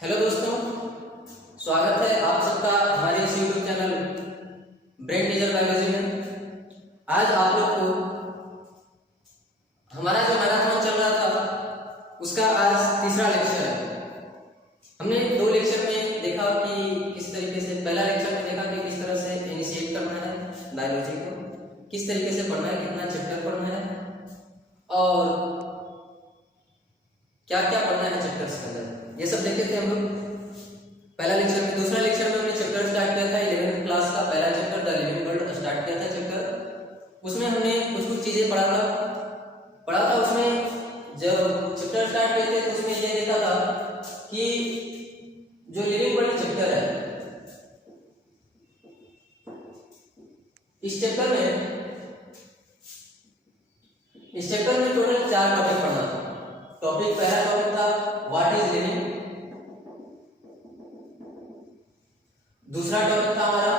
Hello दोस्तों, स्वागत है आप सबका हमारे इस YouTube channel brain teacher biology में। आज आप लोग को हमारा जो मैराथन चल रहा था उसका आज तीसरा लेक्चर है। हमने दो लेक्चर में देखा कि किस तरीके से, पहला लेक्चर में देखा कि किस तरह से इनिशिएट करना है बायोलॉजी को, किस तरीके से पढ़ना है, कितना चैप्टर पढ़ना है और क्या क्या पढ़ना है चैप्टर्स के अंदर, ये सब देखे थे हम लोग पहला लेक्चर में। दूसरा लेक्चर में हमने चैप्टर स्टार्ट किया था 11th क्लास का पहला chapter the living world start किया था चैप्टर। उसमें हमने कुछ चीजें पढ़ा था। उसमें जब चैप्टर स्टार्ट किए थे तो उसमें ये देखा था कि जो लिविंग वर्ल्ड चैप्टर है, इस चैप्टर में टोटल 4 टॉपिक पढ़ना था। टॉपिक पहला टॉपिक था व्हाट इज लिविंग, दूसरा टॉपिक था हमारा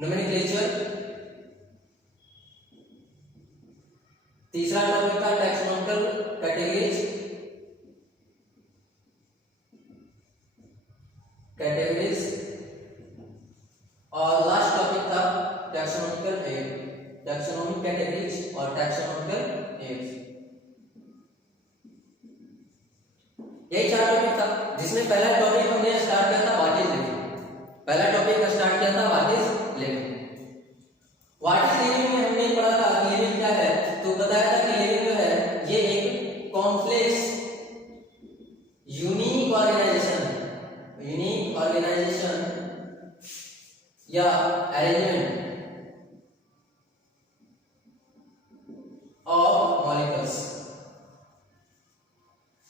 नोमेनक्लेचर, तीसरा टॉपिक था टैक्सोनॉमिकल कैटेगरीज और लास्ट टॉपिक था टैक्सोनॉमिक कैटेगरीज और टैक्सोनॉमिकल एज। यही 4 टॉपिक था, जिसमें पहला टॉपिक हमने स्टार्ट किया था व्हाट इज लिविंग। पहला टॉपिक स्टार्ट किया था what is living. What is living में हमने पढ़ा था कि लिविंग क्या है, तो बताया था कि लिविंग जो है ये एक कॉम्प्लेक्स यूनिक ऑर्गेनाइजेशन या अरेंजमेंट ऑफ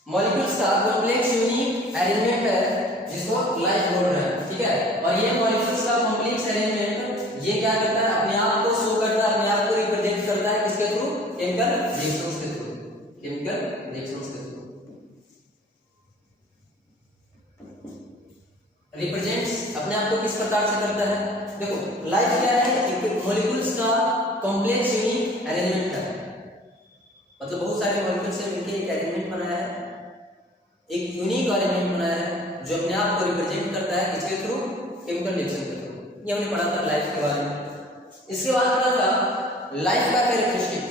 मॉलिक्यूल्स का कॉम्प्लेक्स यूनिक अरेंजमेंट है जिसको लाइफ बोल रहे हैं, ठीक है। और ये मॉलिक्यूल्स का कॉम्प्लेक्स अरेंजमेंट ये क्या करता है, अपने आप को शो करता है, अपने आप को रिप्रेजेंट करता है किसके थ्रू, केमिकल रिएक्शंस के थ्रू, रिप्रेजेंट्स अपने आप को किस प्रकार से करता है। देखो लाइफ क्या है, एक मॉलिक्यूल्स का कॉम्प्लेक्स यूनिक अरेंजमेंट है, मतलब बहुत सारे मॉलिक्यूल से मिलकर एक अरेंजमेंट बनाया है, एक यूनिक अरेंजमेंट बनाया है जो अपने आप को रिप्रेजेंट करता है किसके थ्रू, केमिकल रिएक्शन के थ्रू। ये हमने पढ़ा था लाइफ के बारे में। इसके बाद पढ़ा था लाइफ का कैरेक्टरिस्टिक,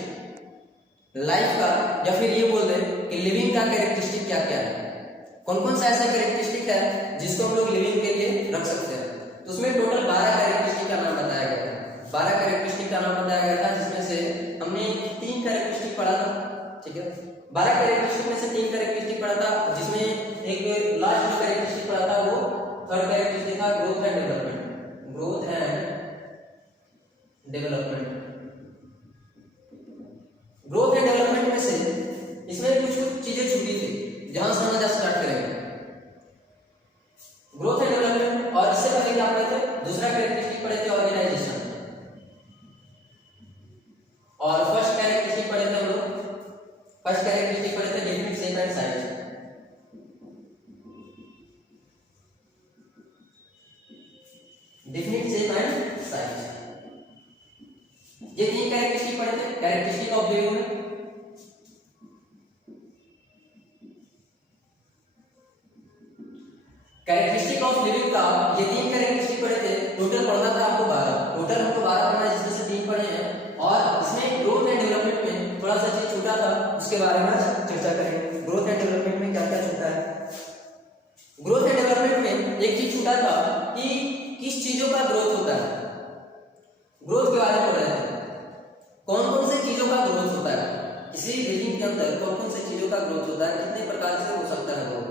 लाइफ का या फिर ये बोल दे कि लिविंग का कैरेक्टरिस्टिक क्या क्या है, कौन कौन सा ऐसा कैरेक्टरिस्टिक है जिसको हम लोग लिविंग के लिए रख सकते हैं। तो उसमें टोटल 12 कैरेक्टरिस्टिक का नाम बताया गया था, 12 कैरेक्टरिस्टिक का नाम बताया गया था, जिसमें से हमने 3 कैरेक्टरिस्टिक पढ़ा था, ठीक है। 12 कैरेक्टरिस्टिक में से 3 कैरेक्टरिस्टिक पढ़ा था, जिसमें एक लास्ट जो कैरेक्टरिस्टिक पढ़ा था वो थर्ड कैरेक्टरिस्टिक था growth and development. Growth and development में से इसमें कुछ चीजें छूटी थी, जहां समझना स्टार्ट करेंगे ग्रोथ एंड डेवलपमेंट। और इससे पहले क्या पढ़े थे, दूसरा कैरेक्टरिस्टिक पढ़े थे ऑर्गेनाइजेशन, और फर्स्ट कैरेक्टरिस्टिक पढ़े थे हम लोग, फर्स्ट कैरेक्टरिस्टिक पढ़े थे डेफिनिट शेप एंड साइज। ये 3 कैरेक्टरिस्टिक पढ़े थे, कैरेक्टरिस्टिक ऑफ लिविंग में। कैरेक्टरिस्टिक ऑफ लिविंग का ये 3 कैरेक्टरिस्टिक पढ़े थे, टोटल पढ़ना था आपको 12, टोटल हमको 12 पढ़ना है, जिसमें से 3 पढ़े हैं। और इसमें ग्रोथ एंड डेवलपमेंट में थोड़ा सा चीज छूटा था, उसके बारे में चर्चा करेंगे। ग्रोथ एंड डेवलपमेंट में क्या क्या छूटा है। ग्रोथ एंड डेवलपमेंट में एक चीज छूटा था कि किस चीजों का ग्रोथ होता है, ग्रोथ के बारे में पढ़ रहे थे, कौन कौन से चीजों का ग्रोथ होता है, किसी लिविंग के अंदर कौन कौन से चीजों का ग्रोथ होता है, कितने प्रकार से हो सकता है ग्रोथ।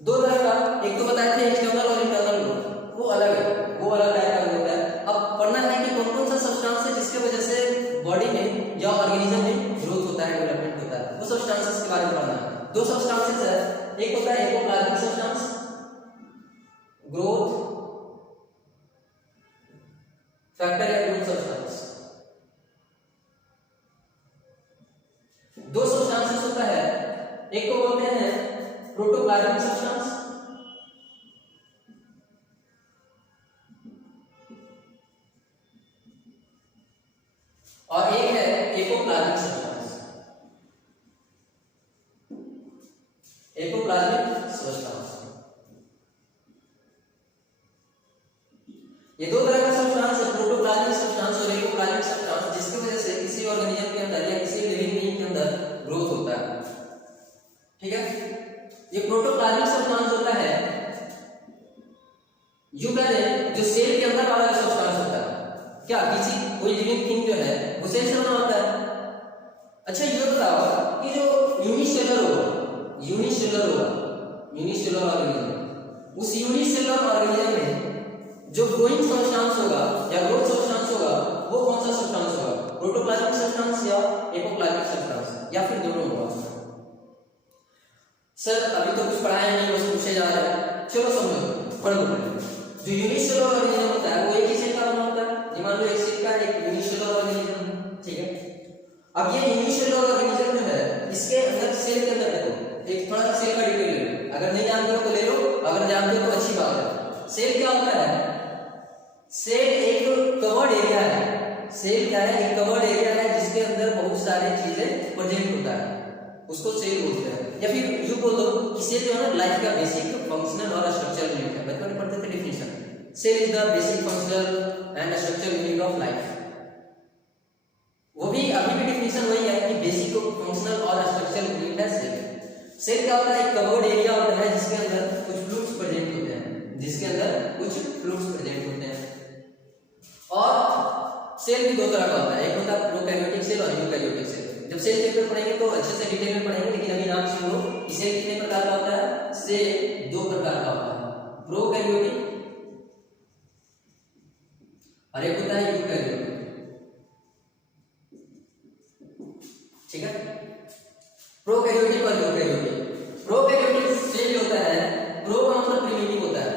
2 तरह का, एक तो बताए थे एक्सटर्नल और इंटरनल ग्रोथ, वो अलग है, वो अलग टाइप का ग्रोथ है। अब पढ़ना है कि कौन कौन सा सब्सटेंस है जिसके वजह से बॉडी में या ऑर्गेनिज्म में ग्रोथ होता है, डेवलपमेंट होता है, वो सब्सटेंसेस के बारे में पढ़ना है। 2 सब्सटेंसेस है, एक होता है एपोप्लाज्मिक सब्सटेंस, ग्रोथ फैक्टर या ग्रोथ सब्सटेंस। 2 सब्सटेंसेस होता है, एक को बोलते हैं प्रोटोप्लाज्मिक सब्सटेंस और एक है एपोप्लाज्मिक सब्सटेंस। एपोप्लाज्मिक सब्सटेंस ठीक है। ये प्रोटोप्लाज्मिक सब्सटेंस होता है, जो कह रहे हैं जो सेल के अंदर वाला सब्सटेंस होता है। क्या किसी कोई लिविंग थिंग जो है वो सेल से बना होता है। अच्छा ये बताओ कि जो यूनिसेलुलर ऑर्गेनिज्म, उस यूनिसेलुलर ऑर्गेनिज्म में जो ग्रोइंग सब्सटेंस होगा या ग्रोथ सब्सटेंस होगा वो कौन सा सब्सटेंस होगा, प्रोटोप्लाज्मिक सब्सटेंस या एपोप्लाज्मिक सब्सटेंस या फिर दोनों होगा। सर अभी तो कुछ पढ़ाया नहीं, बस पूछे जा रहा है, चलो समझो पढ़ लो। जो यूनिसेलुलर ऑर्गेनिज्म होता है वो एक ही सेल का बना होता है। मान लो एक सेल का एक यूनिसेलुलर ऑर्गेनिज्म, ठीक है। अब ये यूनिसेलुलर ऑर्गेनिज्म जो है इसके अंदर सेल के अंदर देखो एक थोड़ा सा सेल का डिटेल ले लो, अगर नहीं जानते हो तो ले लो, अगर जानते हो तो अच्छी बात है। सेल क्या होता है, सेल एक कवर्ड एरिया है। सेल क्या है, एक कवर्ड एरिया है जिसके अंदर बहुत सारी चीजें प्रेजेंट होता है, उसको सेल बोलते हैं। या फिर यूं बोल दो कि सेल जो है ना लाइफ का बेसिक फंक्शनल और स्ट्रक्चरल यूनिट है। बचपन में पढ़ते थे definition, cell is the basic functional and structural unit of life. वो भी अभी भी डेफिनेशन वही है कि बेसिक फंक्शनल और स्ट्रक्चरल यूनिट है सेल। सेल क्या होता है, एक कवर्ड एरिया होता है जिसके अंदर कुछ फ्लूइड्स प्रेजेंट होते हैं, जिसके अंदर कुछ फ्लूइड्स प्रेजेंट होते हैं। और सेल भी दो तरह का होता है, एक होता है प्रोकैरियोटिक सेल और यूकैरियोटिक सेल। जब सेल चैप्टर पढ़ेंगे तो अच्छे से डिटेल में पढ़ेंगे, लेकिन अभी नाम सुन लो कि सेल कितने प्रकार का होता है। सेल दो प्रकार का होता है, प्रोकैरियोटिक और एक होता है यूकैरियोटिक, ठीक है। प्रोकैरियोटिक और यूकैरियोटिक। प्रोकैरियोटिक सेल होता है, प्रो का मतलब प्रिमिटिव होता है।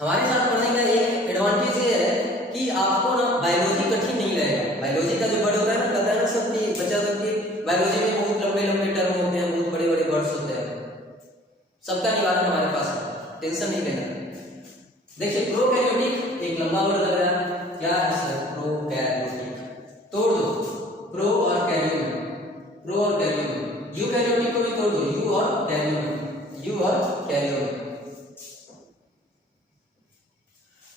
हमारे साथ पढ़ने का एक एडवांटेज ये है कि आपको ना बायोलॉजी कठिन नहीं लगेगा। बायोलॉजी का जो वर्ड होता है ना, पता है ना सब कि बच्चा सब की बायोलॉजी में बहुत लंबे लंबे टर्म होते हैं, बहुत बड़े बड़े वर्ड्स होते हैं, सबका निवारण हमारे पास है, टेंशन नहीं लेना। देखिए प्रोकैरियोटिक एक लंबा वर्ड लग रहा है, क्या है सर, प्रोकैरियोटिक। तोड़ दो प्रो और कैरियो, प्रो और कैरियो। यूकैरियोटिक को भी तोड़ दो, यू और कैरियो, यू और कैरियो।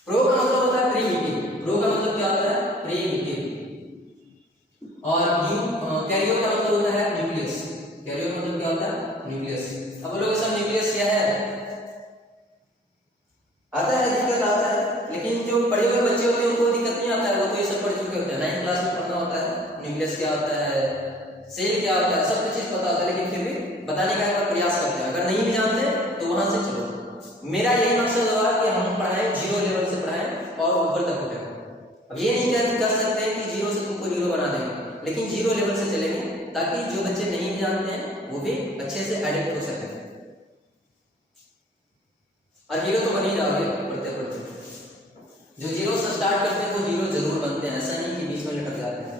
प्रो का मतलब होता है प्रीमिटिव, प्रो का मतलब क्या होता है, प्रीमिटिव। और कैरियो का मतलब होता है न्यूक्लियस, कैरियो का मतलब क्या होता है, न्यूक्लियस। अब बोलोगे सर न्यूक्लियस क्या है, आता है, दिक्कत आता है, लेकिन जो पढ़े हुए बच्चे होते हैं उनको दिक्कत नहीं आता है, वो तो ये सब पढ़ चुके होते हैं। 9th क्लास में पढ़ना होता है न्यूक्लियस क्या होता है, सेल क्या होता है, सब कुछ चीज पता होता है, लेकिन फिर भी बताने का एक बार प्रयास करते हैं। अगर नहीं भी जानते तो वहां से चलो। मेरा यही मकसद होगा कि हम पढ़ाएं, जीरो लेवल से पढ़ाएं और ऊपर तक उठे। अब ये नहीं कर सकते हैं कि जीरो से तुमको हीरो बना देंगे, लेकिन जीरो लेवल से चलेंगे ताकि जो बच्चे नहीं भी जानते हैं वो भी अच्छे से एडिक्ट हो सके। और हीरो तो बन ही जाओगे पढ़ते पढ़ते। जो जीरो से स्टार्ट करते हैं वो हीरो जरूर बनते हैं, ऐसा नहीं कि बीच में लटक जाते हैं।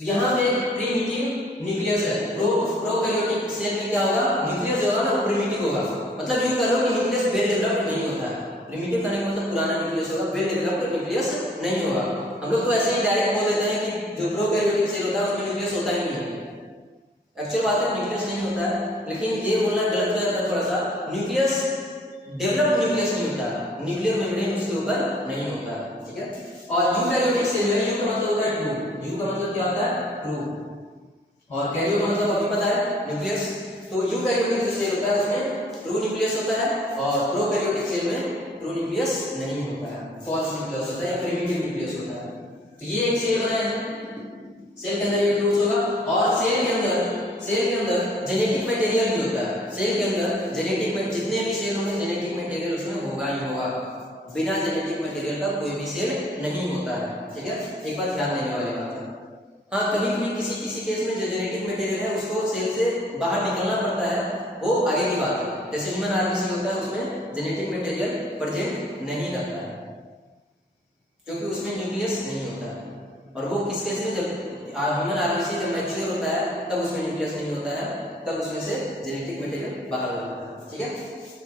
तो यहाँ पे प्रीमिटिव न्यूक्लियस है। प्रोकैरियोटिक सेल में क्या होगा, न्यूक्लियस जो होगा ना प्रीमिटिव होगा। मतलब यूं करो कि न्यूक्लियस वेल डेवलप्ड नहीं होता है। प्रीमिटिव कहने का मतलब पुराना न्यूक्लियस होगा, वेल डेवलप्ड न्यूक्लियस नहीं होगा। हम लोग तो ऐसे ही डायरेक्ट बोल देते हैं कि जो प्रोकैरियोटिक सेल होता है उसमें न्यूक्लियस होता ही नहीं है। एक्चुअल बात है न्यूक्लियस नहीं होता है, लेकिन ये बोलना गलत हो जाता है थोड़ा सा। न्यूक्लियस डेवलप्ड न्यूक्लियस नहीं होता, न्यूक्लियर मेम्ब्रेन उसके ऊपर नहीं होता, ठीक है। और यूकैरियोटिक सेल है, यू का मतलब होता है ट्रू, यू का मतलब क्या होता है, ट्रू। और कैरियो का मतलब अभी पता है न्यूक्लियस। तो यूकैरियोटिक जो सेल होता है उसमें ट्रू न्यूक्लियस होता है, और प्रोकैरियोटिक सेल में ट्रू न्यूक्लियस नहीं होता है, फॉल्स न्यूक्लियस होता है या प्रिमिटिव न्यूक्लियस होता है। तो ये एक सेल बना है, सेल के अंदर ये फ्लूइड्स होगा, और सेल के अंदर जेनेटिक मटेरियल भी होता है। सेल के अंदर जेनेटिक में जितने भी सेल होंगे जेनेटिक मटेरियल उसमें होगा ही होगा, बिना जेनेटिक मटेरियल का कोई भी सेल नहीं होता है, ठीक है। एक बात ध्यान देने वाली बात है। हाँ कभी भी किसी केस में जो जेनेटिक मटेरियल है उसको सेल से बाहर निकलना पड़ता है, वो आगे की बात है। जैसे ह्यूमन आरबीसी होता है उसमें जेनेटिक मटेरियल प्रेजेंट नहीं रहता है क्योंकि उसमें न्यूक्लियस नहीं होता है। और वो किस केस में, जब ह्यूमन आरबीसी जब मैच्योर होता है तब उसमें न्यूक्लियस नहीं होता है, तब उसमें से जेनेटिक मटेरियल बाहर आता है, ठीक है।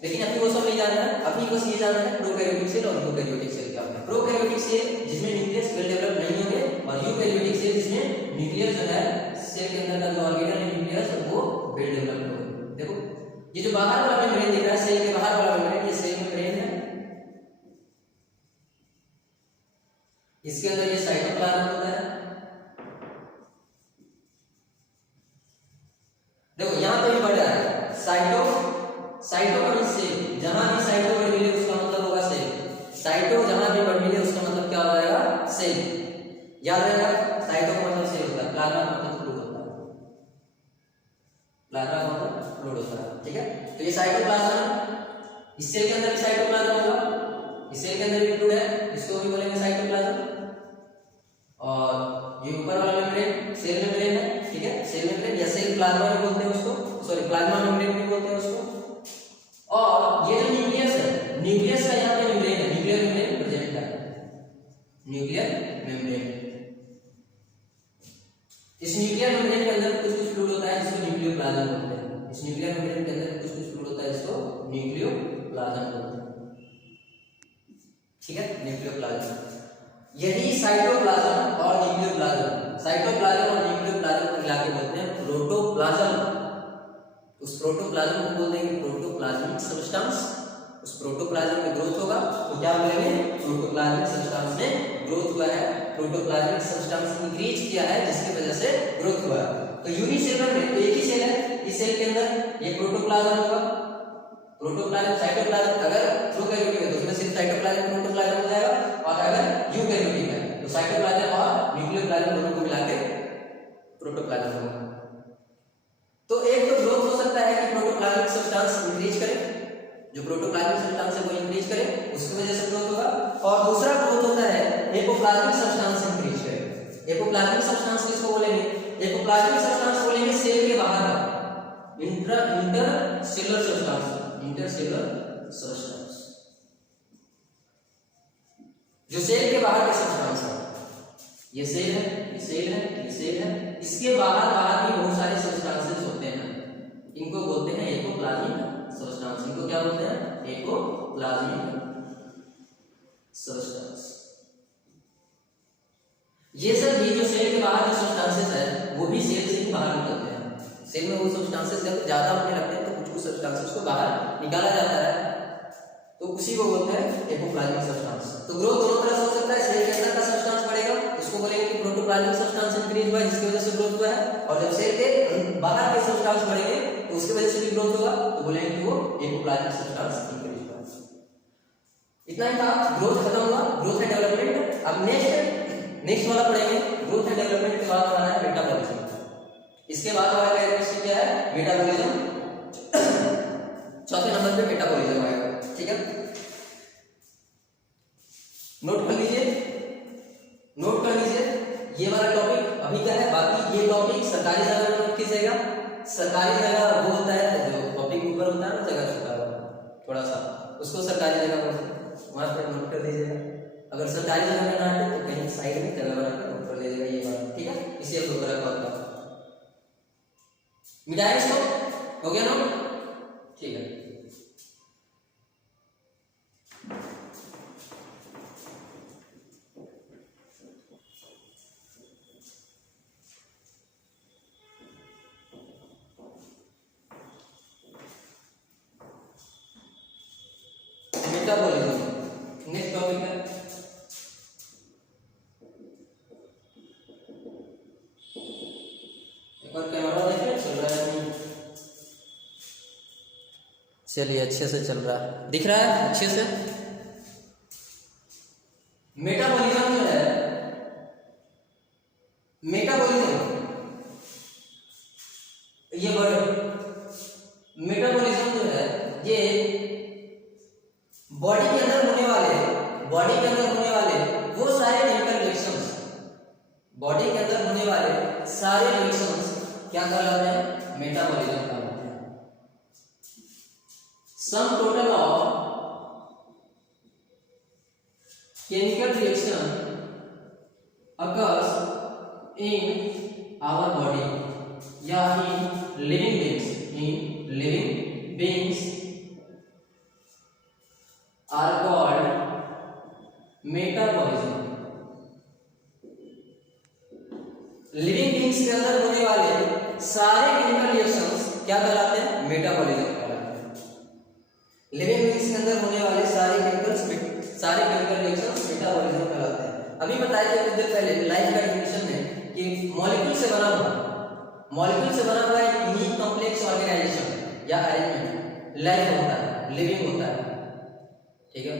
लेकिन अभी वो सब नहीं जानना है, अभी बस ये जानना है प्रोकैरियोटिक सेल और यूकैरियोटिक सेल क्या होता है। प्रोकैरियोटिक सेल जिसमें न्यूक्लियस वेल डेवलप्ड नहीं होंगे, और यूकैरियोटिक सेल जिसमें न्यूक्लियस जो है सेल के अंदर का जो ऑर्गेनल न्यूक्लियस वो वेल डेवलप्ड होगा। देखो ये जो बाहर वाला मेम्ब्रेन दिख रहा है, सेल के बाहर वाला मेम्ब्रेन, ये सेल मेम्ब्रेन है, इसके अंदर ये साइटोप्लाज्म होता है। देखो यहाँ पे भी बढ़ रहा है साइटो, साइटो का मीन सेल, जहां भी साइटो वर्ड मिले उसका मतलब होगा सेल, साइटो जहां भी वर्ड मिले उसका मतलब क्या हो जाएगा, सेल। याद रहेगा, साइटो का मतलब सेल होता है, प्लाज्मा का मतलब फ्लूइड होता है, प्लाज्मा का मतलब फ्लूइड होता है, ठीक है। तो ये साइटोप्लाज्म, इस सेल के अंदर भी साइटोप्लाज्म होगा, इस सेल के अंदर भी फ्लूइड है, इसको भी बोलेंगे साइटोप्लाज्म। और ये ऊपर वाला मेम्ब्रेन सेल मेम्ब्रेन है, ठीक है, सेल मेम्ब्रेन या सेल प्लाज्मा भी बोलते हैं उसको, सॉरी प्लाज्मा मेम्ब्रेन भी बोलते हैं उसको। और ये जो न्यूक्लियस है, न्यूक्लियस का यहाँ पे मेम्ब्रेन है, न्यूक्लियर मेम्ब्रेन प्रेजेंट है, न्यूक्लियर मेम्ब्रेन। इस न्यूक्लियर मेम्ब्रेन के अंदर कुछ कुछ फ्लूइड होता है जिसको न्यूक्लियोप्लाज्म बोलते हैं, इस न्यूक्लियर मेम्ब्रेन के अंदर कुछ कुछ फ्लूइड होता है जिसको न्यूक्लियोप्लाज्म बोलते हैं, ठीक है, न्यूक्लियोप्लाज्म। यही साइटोप्लाज्म और न्यूक्लियोप्लाज्म, साइटोप्लाज्म और न्यूक्लियोप्लाज्म को मिला के बोलते हैं प्रोटोप्लाज्म। उस प्रोटोप्लाज्म को बोलते हैं प्रोटोप्लाज्मिक सब्सटेंस, उस प्रोटोप्लाज्म में ग्रोथ होगा तो क्या बोलेंगे, प्रोटोप्लाज्मिक सब्सटेंस में ग्रोथ हुआ है, प्रोटोप्लाज्मिक सब्सटेंस इंक्रीज किया है जिसकी वजह से ग्रोथ हुआ है। तो यूनिसेलुलर में तो एक ही सेल है, इस सेल के अंदर ये प्रोटोप्लाज्म होगा, प्रोटोप्लाज्म साइटोप्लाज्म, अगर प्रोकैरियोटिक है तो उसमें सिर्फ साइटोप्लाज्म प्रोटोप्लाज्म हो जाएगा, और अगर यूकैरियोटिक है तो साइटोप्लाज्म और न्यूक्लियोप्लाज्म दोनों को मिला के प्रोटोप्लाज्म होगा। तो एक तो ग्रोथ हो सकता है कि प्रोटोप्लाज्मिक सब्सटेंस इंक्रीज करे, जो प्रोटोप्लाज्मिक सब्सटेंस है वो इंक्रीज करे, उसकी वजह से ग्रोथ होगा। और दूसरा ग्रोथ होता है एपोप्लाज्मिक सब्सटेंस इंक्रीज करे। एपोप्लाज्मिक सब्सटेंस किसको बोलेंगे, एपोप्लाज्मिक सब्सटेंस बोलेंगे सेल के बाहर का इंटरसेलुलर सब्सटेंस, इंटरसेलुलर सब्सटेंस जो सेल के बाहर के सब्सटेंस है, ये सेल है, ये सेल है, ये सेल है, इसके बाहर भी बहुत सारे सब्सटेंसेस होते हैं, इनको बोलते हैं एपोप्लाज्मिक सब्सटेंस। इनको क्या बोलते हैं, एपोप्लाज्मिक सब्सटेंस। ये सब, ये जो सेल के बाहर जो सब्सटेंसेस है वो भी सेल से ही बाहर निकलते हैं। सेल में वो सब्सटेंसेस जब ज्यादा होने लगते हैं तो कुछ कुछ सब्सटेंसेस को बाहर निकाला जाता है, तो उसी को बोलते हैं एपोप्लाज्मिक सब्सटेंस। तो ग्रोथ दोनों तरह से हो सकता है, सेल के अंदर का सब्सटेंस बढ़ेगा, उसको बोलेंगे कि प्रोटोप्लाज्मिक सब्सटेंस इंक्रीज हुआ है जिसकी वजह से ग्रोथ हुआ है, और जब सेल के बाहर के सब्सटेंस बढ़ेंगे तो उसकी वजह से भी ग्रोथ होगा, तो बोलेंगे कि वो एपोप्लाज्मिक सब्सटेंस इंक्रीज हुआ। इतना ही था, ग्रोथ खत्म हुआ, ग्रोथ एंड डेवलपमेंट। अब नेक्स्ट वाला पढ़ेंगे, ग्रोथ एंड डेवलपमेंट के बाद हमारा है मेटाबॉलिज्म। इसके बाद हमारा कैरेक्टरिस्टिक क्या है, मेटाबॉलिज्म। चौथे नंबर पे मेटाबॉलिज्म आएगा, ठीक है, नोट कर लीजिए, नोट कर लीजिए ये वाला टॉपिक अभी का है। बाकी ये टॉपिक सरकारी जगह में नोट कीजिएगा, सरकारी जगह वो होता है जो टॉपिक ऊपर होता है ना, जगह छुपा हुआ थोड़ा सा, उसको सरकारी जगह बोलते हैं, वहां पे नोट कर दीजिएगा। अगर सरकारी जगह में ना आए तो कहीं साइड में जगह बना के नोट कर लीजिएगा ये बात, ठीक है, इसी अब दोबारा बात का मिटाएं इसको, हो गया नोट, ठीक है। मेटाबॉलिज्म नेक्स्ट टॉपिक है। एक बार कैमरा देखिए चल रहा है, चलिए अच्छे से चल रहा है, दिख रहा है अच्छे से। मेटाबॉलिज्म जो है, मेटाबॉलिज्म ये वर्ड मेटाबॉलिज्म जो है ये बॉडी के अंदर होने वाले वो सारे केमिकल रिएक्शंस, बॉडी के अंदर होने वाले सारे रिएक्शंस क्या कहलाते हैं, मेटाबॉलिज्म कहलाते हैं। Sum total of chemical reaction occurs in our body या in living beings are called metabolism। Living beings के अंदर होने वाले सारे केमिकल रिएक्शंस क्या कहलाते हैं, मेटाबॉलिज्म कहलाते हैं। लिविंग बींग्स के अंदर होने वाले सारे केमिकल रिएक्शंस मेटाबॉलिज्म कहलाते हैं। अभी बताया था कुछ देर पहले लाइफ का डेफिनेशन में कि मॉलिक्यूल से बना हुआ एक यूनिक कॉम्प्लेक्स ऑर्गेनाइजेशन या अरेंजमेंट लाइफ होता है, लिविंग होता है, ठीक है।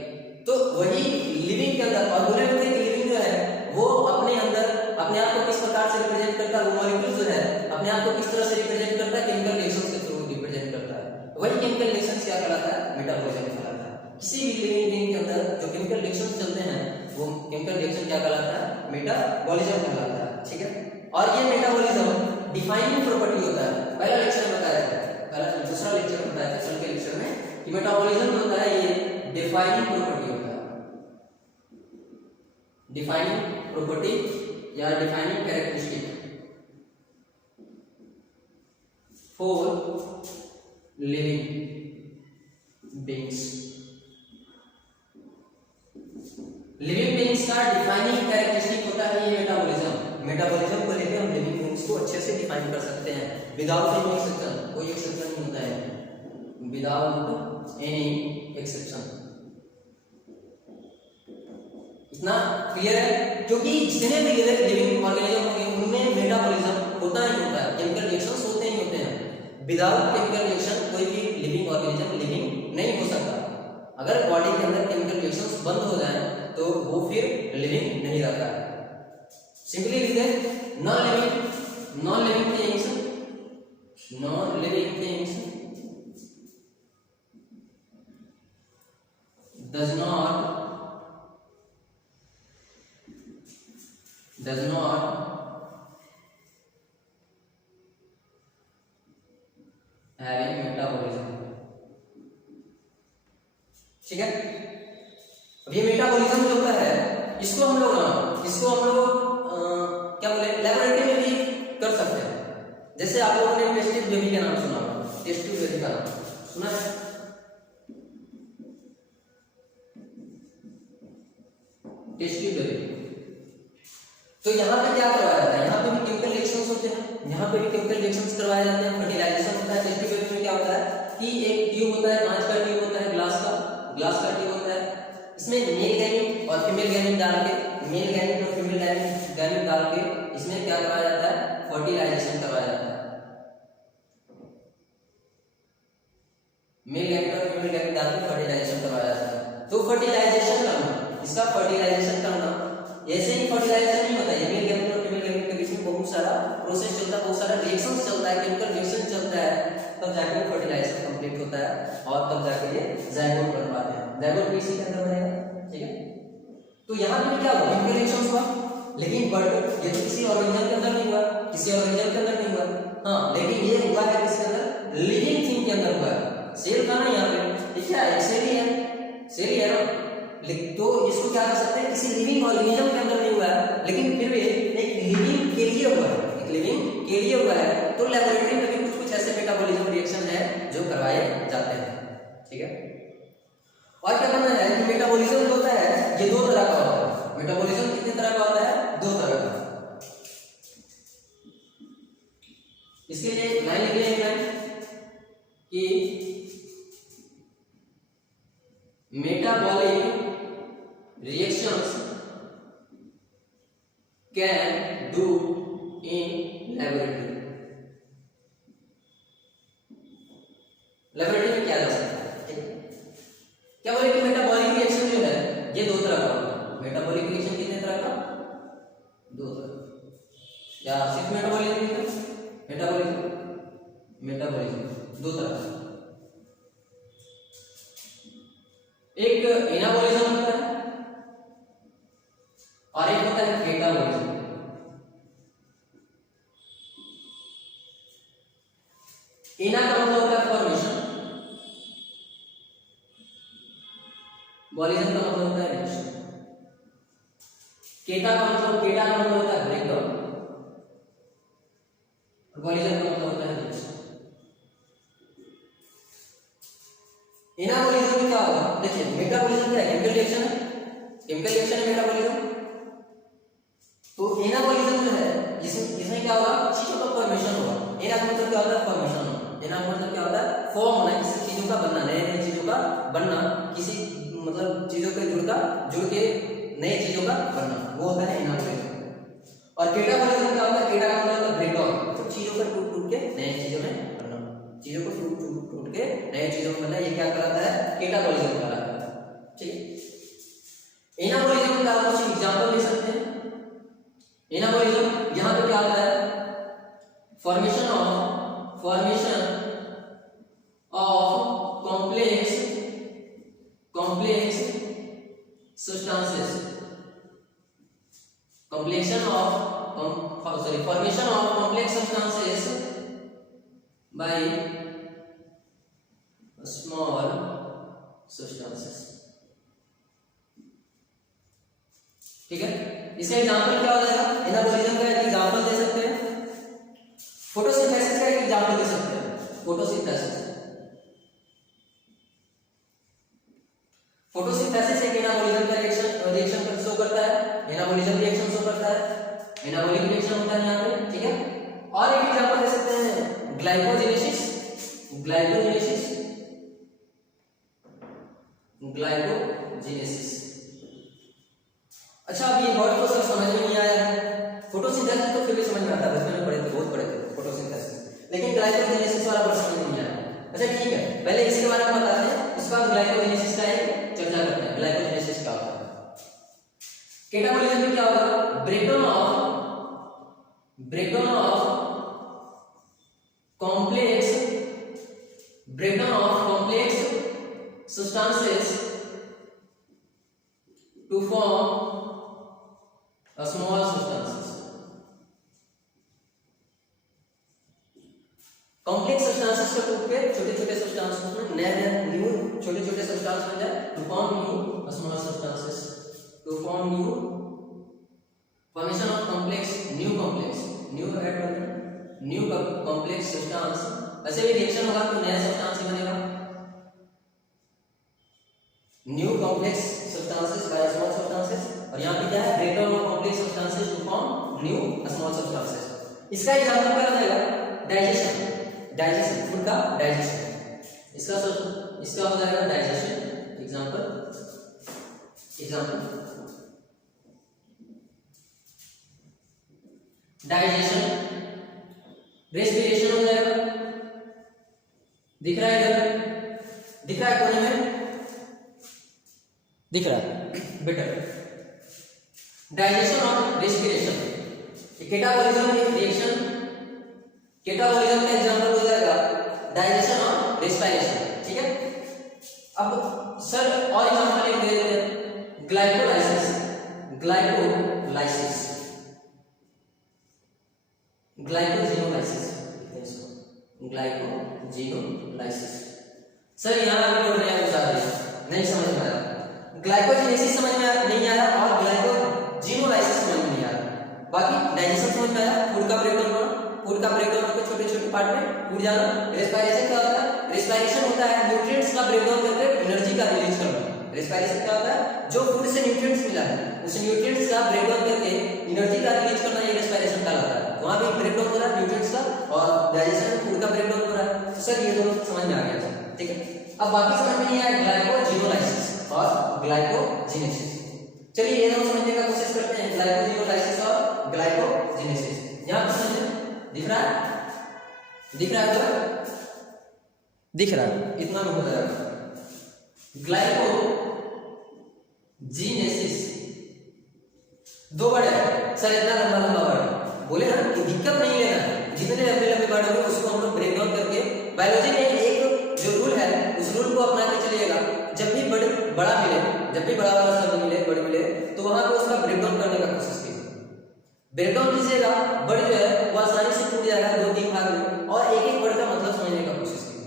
तो वही लिविंग के अंदर, और बोले थे कि लिविंग जो है वो अपने अंदर अपने आप को किस प्रकार से रिप्रेजेंट करता है, वो मॉलिक्यूल जो है अपने आप को किस तरह से रिप्रेजेंट करता है, केमिकल रिएक्शंस के थ्रू रिप्रेजेंट करता है। वही केमिकल रिएक्शंस क्या कहलाता है, मेटाबॉलिज्म कहलाता है। किसी भी लिविंग बीइंग के अंदर जो केमिकल रिएक्शंस चलते हैं वो केमिकल रिएक्शन क्या कहलाता है, मेटाबॉलिज्म कहलाता है, ठीक है। और ये मेटाबॉलिज्म डिफाइनिंग प्रॉपर्टी होता है, पहला लेक्चर में बताया था, पहला दूसरा लेक्चर में बताया था, कल के लेक्चर में कि मेटाबॉलिज्म होता है ये डिफाइनिंग प्रॉपर्टी होता है, डिफाइनिंग प्रॉपर्टी या defining characteristic for living beings. Living beings का डिफाइनिंग कैरेक्टरिस्टिक होता है ये मेटाबॉलिज्म। मेटाबॉलिज्म को लेकर हम लिविंग बीइंग्स को अच्छे से डिफाइन कर सकते हैं विदाउट एनी एक्सेप्शन, कोई एक्सेप्शन नहीं होता है, विदाउट एनी एक्सेप्शन। इतना क्लियर है, क्योंकि जितने भी लिविंग ऑर्गेनिज्म होंगे उनमें मेटाबॉलिज्म होता ही होता है, केमिकल रिएक्शंस होते ही होते हैं। विदाउट केमिकल रिएक्शन कोई भी लिविंग ऑर्गेनिज्म लिविंग नहीं हो सकता। अगर बॉडी के अंदर केमिकल रिएक्शंस बंद हो जाए तो वो फिर लिविंग नहीं रहता है। सिंपली लिख दें, non living things does not having metabolism, ठीक है। अब ये मेटाबॉलिज्म जो होता है इसको हम लोग क्या बोले, लेबोरेटरी में भी कर सकते हैं। जैसे आप लोगों ने टेस्ट ट्यूब बेबी का नाम सुना होगा, टेस्ट ट्यूब बेबी का नाम सुना है, टेस्ट ट्यूब बेबी। तो यहाँ पे क्या करवाया जाता है, यहाँ पे भी केमिकल रिएक्शंस होते हैं, यहाँ पे भी केमिकल रिएक्शंस करवाए जाते हैं, फर्टिलाइजेशन होता है। टेस्ट ट्यूब बेबी में क्या होता है कि एक ट्यूब होता है, कांच का ट्यूब होता है, ग्लास का ट्यूब होता है, इसमें मेल गैमेट और फीमेल गैमेट डाल के, मेल गैमेट और फीमेल गैमेट डाल के इसमें क्या करवाया जाता है, फर्टिलाइजेशन करवाया जाता है। मेल गैमेट और फीमेल गैमेट डाल के फर्टिलाइजेशन करवाया जाता है। तो फर्टिलाइजेशन करना, इसका फर्टिलाइजेशन करना, ऐसे ही फर्टिलाइजेशन नहीं होता है, मेल गैमेट और फीमेल गैमेट के बीच में बहुत सारा प्रोसेस चलता है, बहुत सारा रिएक्शन चलता है, केमिकल रिएक्शन चलता है, तब जाके वो फर्टिलाइजेशन कंप्लीट होता है और तब जाके ये जाइगोट बन पाते हैं। जाइगोट भी इसी के अंदर बनेगा, ठीक है। तो यहाँ पे क्या हुआ, केमिकल रिएक्शंस हुआ, लेकिन बट ये तो किसी ऑर्गेनिज्म के अंदर नहीं हुआ, किसी ऑर्गेनिज्म के अंदर नहीं हुआ, हाँ, लेकिन ये हुआ है किसके अंदर, लिविंग थिंग के अंदर हुआ है। सेल का ना यहाँ पे, ठीक है, सेल ही है ना, तो इसको क्या कर सकते हैं, किसी लिविंग ऑर्गेनिज्म के अंदर नहीं हुआ है, लेकिन फिर भी एक लिविंग के लिए हुआ है, एक लिविंग के लिए हुआ है। तो लेबोरेटरी में भी कुछ ऐसे मेटाबॉलिज्म रिएक्शन है जो करवाए जाते हैं, ठीक है। और क्या करना है कि मेटाबॉलिज्म जो होता है ये दो तरह का होता है। मेटाबॉलिज्म कितने तरह का होता है, दो तरह का। इसके लिए लाइन लिख लें कि metabolic reactions can do in laboratory। Laboratory में क्या जा सकता है, ठीक है। क्या बोले कि मेटाबॉलिक रिएक्शन जो है ये दो तरह का होता है। मेटाबॉलिक रिएक्शन कितने तरह का, दो तरह, या सिर्फ मेटाबॉलिज्म दो तरह का। एक एनाबॉलिज्म होता है और एक होता है कैटाबॉलिज्म। एना का मतलब होता है फॉर्मेशन, बॉलिज्म का मतलब होता है रिएक्शन। केटा का मतलब होता है ब्रेकडाउन, और बॉलिज्म का मतलब होता है रिएक्शन। एनाबॉलिज्म में क्या होगा, देखिए मेटाबॉलिज्म क्या है, केमिकल रिएक्शन है, मेटाबॉलिज्म। तो एनाबॉलिज्म जो है इसमें क्या होगा, चीजों का फॉर्मेशन होगा। एना का मतलब क्या होता है, फॉर्मेशन होना। एना का मतलब क्या होता है, फॉर्म होना, किसी चीजों का बनना, नए चीजों का बनना, किसी मतलब चीजों के जुड़ के नए चीजों का बनना, वो होता है एनाबॉलिज्म। और कैटाबॉलिज्म क्या होता है, कैटा का मतलब ब्रेकडाउन, तो चीजों का टूट के नए चीजों में बनना। by small substances। ठीक है, इसका एग्जांपल क्या हो जाएगा? एनाबॉलिज्म का एक एग्जांपल दे सकते हैं, फोटोसिंथेसिस का एक एग्जांपल दे सकते हैं। फोटोसिंथेसिस एक एनाबॉलिज्म का रिएक्शन शो करता है, एनाबॉलिज्म रिएक्शन शो करता है, एनाबॉलिक रिएक्शन होता है यहाँ पे। ठीक है, और एक एग्जांपल दे सकते हैं ग्लाइकोजेनेसिस। अच्छा, अब ये वर्ड तो सर समझ में नहीं आया है। फोटोसिंथेसिस तो फिर भी समझ में आता है, बचपन में पढ़े थे, बहुत पढ़े थे फोटोसिंथेसिस, लेकिन ग्लाइकोजेनेसिस वाला वर्ड समझ में नहीं आया। अच्छा ठीक है, पहले इसके बारे में बताते हैं, उसके बाद ग्लाइकोजेनेसिस का एक चर्चा करते हैं। ग्लाइकोजेनेसिस क्या होता है? कैटाबॉलिज्म में क्या होगा? Breakdown of complex substances to form a small substances। Complex substances को टूट के छोटे-छोटे सब्सटेंसेस में नए न्यू छोटे-छोटे सब्सटेंस बन जाए, to form new small substances, to form new formation of complex new complex substance. ऐसे भी रिएक्शन होगा तो नया सब्सटेंस ही बनेगा, new complex substances by small substances. और यहाँ पे क्या है? Breakdown of complex substances to form new small substances. इसका एग्जांपल क्या हो जाएगा? डाइजेशन, फूड का डाइजेशन। इसका हो जाएगा डाइजेशन। Example digestion. रेस्पिरेशन हो जाएगा, दिख रहा है इधर, दिख रहा है कोने में, दिख रहा है बेटर। डाइजेशन और रेस्पिरेशन, कैटाबॉलिज्म रिएक्शन, कैटाबॉलिज्म का एग्जांपल हो जाएगा डाइजेशन और रेस्पिरेशन। ठीक है, अब सर और एग्जांपल एक दे देते हैं, ग्लाइकोलाइसिस। ग्लाइकोजेनोलाइसिस। सर यहाँ अभी बोल रहे हैं नहीं समझ में आया, ग्लाइकोजेनेसिस समझ में नहीं आया और ग्लाइकोजेनोलाइसिस समझ में नहीं आया। बाकी डाइजेशन समझ में आया, फूड का ब्रेकडाउन होकर छोटे-छोटे पार्ट में टूट जाना। रेस्पिरेशन क्या होता है? रेस्पिरेशन होता है न्यूट्रिएंट्स का ब्रेकडाउन करके एनर्जी का रिलीज करना। रेस्पिरेशन क्या होता है? जो फूड से न्यूट्रिएंट्स मिला है उस न्यूट्रिएंट्स का ब्रेकडाउन करके एनर्जी का रिलीज करना, ये रेस्पिरेशन कहलाता है। वहां भी ब्रेकडाउन हो रहा है न्यूट्रिएंट्स का, और डाइजेशन में फूड का ब्रेकडाउन हो रहा है। तो सर ये दोनों समझ में आ गया। ठीक है, अब बाकी समझ में नहीं आया ग्लाइकोजेनोलाइसिस और ग्लाइकोजेनेसिस। चलिए ये दोनों समझने का कोशिश करते हैं, ग्लाइकोजेनोलाइसिस और ग्लाइकोजेनेसिस। यहां पर समझिए, दिख रहा है इतना में हो जाएगा। ग्लाइकोजेनेसिस दो वर्ड है सर, इतना लंबा वर्ड बोले ना कि दिक्कत नहीं लेना, जितने लंबे वर्ड होंगे उसको हम लोग ब्रेक डाउन करके, बायोलॉजी में एक जो रूल है उस रूल को अपना के चलिएगा। जब भी बड़ा वाला शब्द मिले, बड़ मिले, तो वहां पे उसका ब्रेकडाउन करने का कोशिश कीजिए। ब्रेकडाउन कीजिएगा, बड़ जो है वो आसानी से टूट जाएगा 2-3 भाग में, और एक वर्ड का मतलब समझने का कोशिश कीजिए।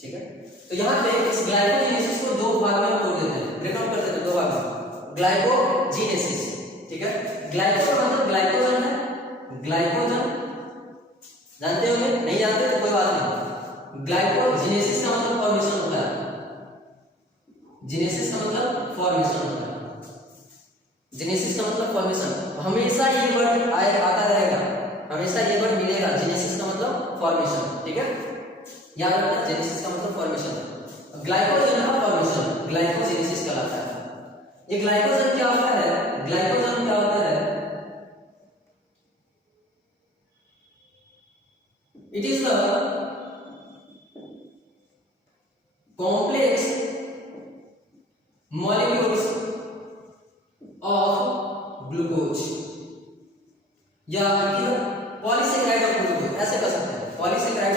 ठीक है, तो यहाँ पे इस ग्लाइकोजेनेसिस को 2 भाग में तोड़ देते हैं, ब्रेकडाउन कर देते हैं 2 भाग में। ग्लाइकोजेनेसिस, ठीक है, ग्लाइको मतलब ग्लाइकोजन है, ग्लाइकोजन जानते होंगे, नहीं जानते तो कोई बात नहीं। ग्लाइकोजेनेसिस का मतलब फॉर्मेशन होता है, जेनेसिस का मतलब फॉर्मेशन होता है, जेनेसिस का मतलब फॉर्मेशन। हमेशा ये वर्ड आता रहेगा, हमेशा ये वर्ड मिलेगा, जेनेसिस का मतलब फॉर्मेशन। ठीक है, याद रखना, जेनेसिस का मतलब फॉर्मेशन, ग्लाइकोजन का फॉर्मेशन ग्लाइकोजेनेसिस कहलाता है। ये ग्लाइकोजन क्या होता है? ग्लाइकोजन क्या होता है? It is the complex molecules of glucose, या पॉलीसेकेराइड ऑफ ग्लूकोज, ऐसे कह सकते हैं, पॉलीसेकेराइड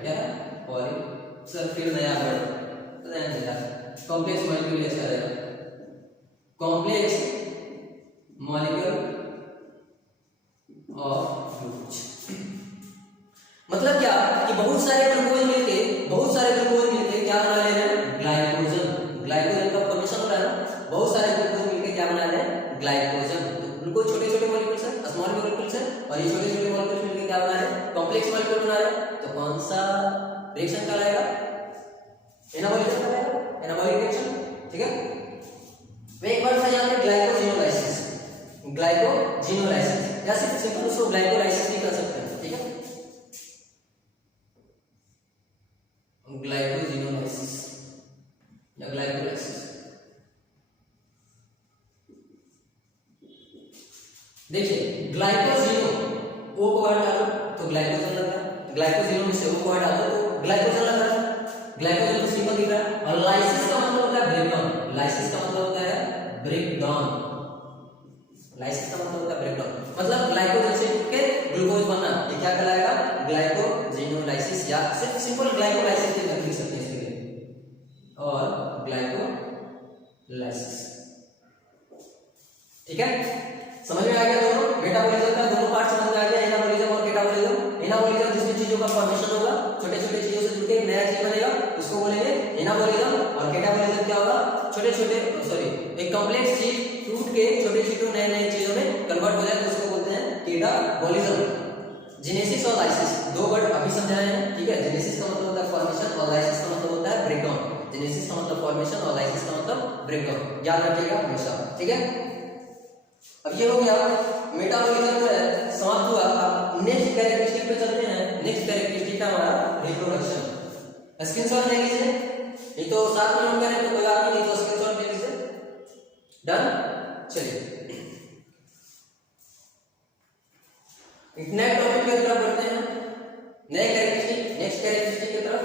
क्या है? पॉली सर फिर नया वर्ड कॉम्प्लेक्स मॉलिक्यूल ऐसा रहेगा, कॉम्प्लेक्स मॉलिक्यूल और ग्लूकोज। मतलब क्या कि बहुत सारे ग्लूकोज मिलके क्या बना ले रहे हैं, ग्लाइकोजन। ग्लाइकोजन का फॉर्मेशन हो रहा है, बहुत सारे ग्लूकोज मिलके क्या बना रहे हैं, ग्लाइकोजन। तो ग्लूकोज छोटे छोटे मॉलिक्यूल्स है, स्मॉल मॉलिक्यूल्स है, और ये छोटे छोटे मॉलिक्यूल्स मिलके क्या बना रहे हैं, कॉम्प्लेक्स मॉलिक्यूल बना रहे हैं। तो कौन सा रिएक्शन कहलाएगा, एनाबॉलिक कहलाएगा, एनाबॉलिक रिएक्शन। ठीक है, वे एक बार था यहाँ पे ग्लाइकोजिनोलाइसिस, ग्लाइकोजिनोलाइसिस या सिर्फ सिंपल उसको ग्लाइकोलाइसिस भी कह सकते हैं। ठीक है, ग्लाइकोजिनोलाइसिस या ग्लाइकोलाइसिस। देखिए ग्लाइकोजिनो ओ को हटा दो तो ग्लाइकोजन लग रहा है, ग्लाइकोजिनो में से ओ को हटा दो तो ग्लाइकोजन लग रहा है, ग्लाइकोजन तो सिंपल दिख रहा है। और लाइसिस का मतलब होता है ब्रेकडाउन, लाइसिस का मतलब होता है ब्रेकडाउन, लाइसिस का मतलब होता है ब्रेकडाउन, मतलब ग्लाइकोजन से टूट के ग्लूकोज बनना, ये क्या कहलाएगा, ग्लाइकोजिनोलाइसिस या सिर्फ सिंपल ग्लाइकोलाइसिस लिख सकते हैं इसके लिए, और ग्लाइकोलाइसिस। ठीक है, समझ में आ गया दोनों, मेटाबॉलिज्म का दोनों पार्ट समझ में आ गया, एनाबॉलिज्म और कैटाबॉलिज्म। एनाबॉलिज्म जिसमें चीजों का फॉर्मेशन होगा, छोटे छोटे चीजों से जुड़ के नया चीज बनेगा, उसको बोलेंगे एनाबॉलिज्म। और कैटाबॉलिज्म क्या होगा, छोटे छोटे एक कॉम्प्लेक्स चीज टूट के छोटे छोटे नए नए चीजों में कन्वर्ट हो जाए तो उसको बोलते हैं कैटाबॉलिज्म। जेनेसिस और लाइसिस दो वर्ड अभी समझाए हैं। ठीक है, जेनेसिस का मतलब होता है फॉर्मेशन और लाइसिस का मतलब होता है ब्रेकडाउन। जेनेसिस का मतलब फॉर्मेशन और लाइसिस का मतलब ब्रेकडाउन, याद रखिएगा हमेशा। ठीक है, अब ये हो गया मेटाबॉलिज्म जो है समाप्त हुआ। अब नेक्स्ट कैरेक्टरिस्टिक पे चलते हैं। नेक्स्ट कैरेक्टरिस्टिक है हमारा रिप्रोडक्शन। स्क्रीनशॉट ले लीजिए, ये तो साथ में नोट करें तो कोई बात नहीं, तो स्क्रीनशॉट ले लीजिए। डन, चलिए नए टॉपिक की तरफ बढ़ते हैं, नए कैरेक्टरिस्टिक, नेक्स्ट कैरेक्टरिस्टिक की तरफ।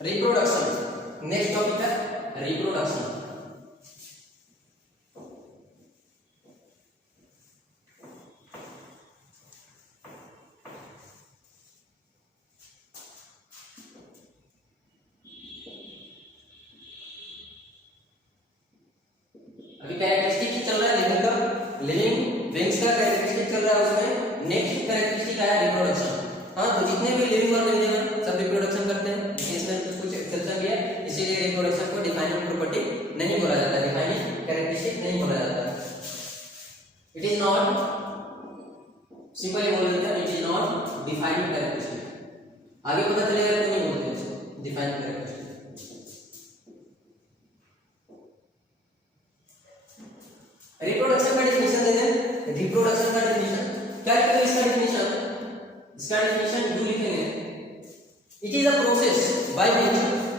रिप्रोडक्शन, नेक्स्ट टॉपिक है रिप्रोडक्शन। अभी कैरेक्टरिस्टिक ही चल रहा है लिविंग का, लिविंग बेंग्स का कैरेक्टरिस्टिक चल रहा है, उसमें नेक्स्ट कैरेक्टरिस्टिक आया रिप्रोडक्शन। हाँ, तो जितने भी लिविंग ऑर्गेनिज्म है सब रिप्रोडक्शन करते हैं, इसमें कुछ एक्सेप्शन भी है, इसीलिए रिप्रोडक्शन को डिफाइनिंग प्रॉपर्टी नहीं बोला जाता, डिफाइनिंग कैरेक्टरिस्टिक नहीं बोला जाता। इट इज नॉट, सिंपली बोल देते हैं, it is not defining characteristic. आगे पता चलेगा तो नहीं बोलते इसको डिफाइनिंग कैरेक्टरिस्टिक। रिप्रोडक्शन का डेफिनेशन दे दें। रिप्रोडक्शन का डेफिनेशन क्या लिखेंगे, इसका डेफिनेशन, इसका डेफिनेशन जो लिखेंगे, it is a process by which,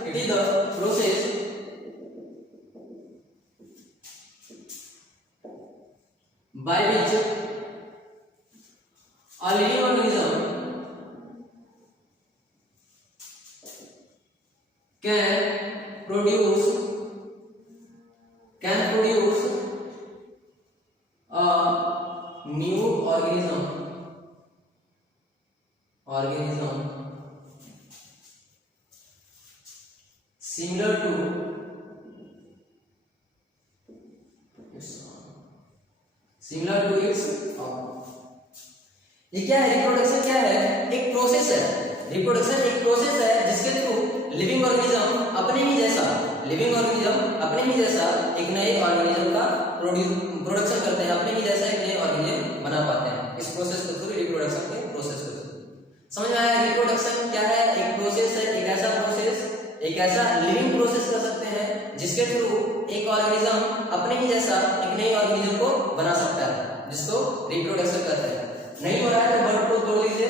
it is the process by which a living organism can produce a new organism similar to its ये क्या है, रिप्रोडक्शन क्या है, एक प्रोसेस है। रिप्रोडक्शन एक प्रोसेस है जिसके थ्रू लिविंग ऑर्गेनिज्म अपने ही जैसा एक नए ऑर्गेनिज्म का प्रोडक्शन करते हैं, अपने ही जैसा एक नए ऑर्गेनिज्म बना पाते हैं। इस प्रोसेस को थ्रू रिप्रोडक्शन के प्रोसेस को समझ में आया। रिप्रोडक्शन क्या है, एक प्रोसेस है, एक ऐसा प्रोसेस, एक ऐसा लिविंग प्रोसेस कर सकते हैं जिसके थ्रू एक ऑर्गेनिज्म अपने ही जैसा एक नई ऑर्गेनिज्म को बना सकता है, जिसको रिप्रोडक्शन कहते हैं। नहीं हो रहा है तो वर्ड को तोड़ लीजिए,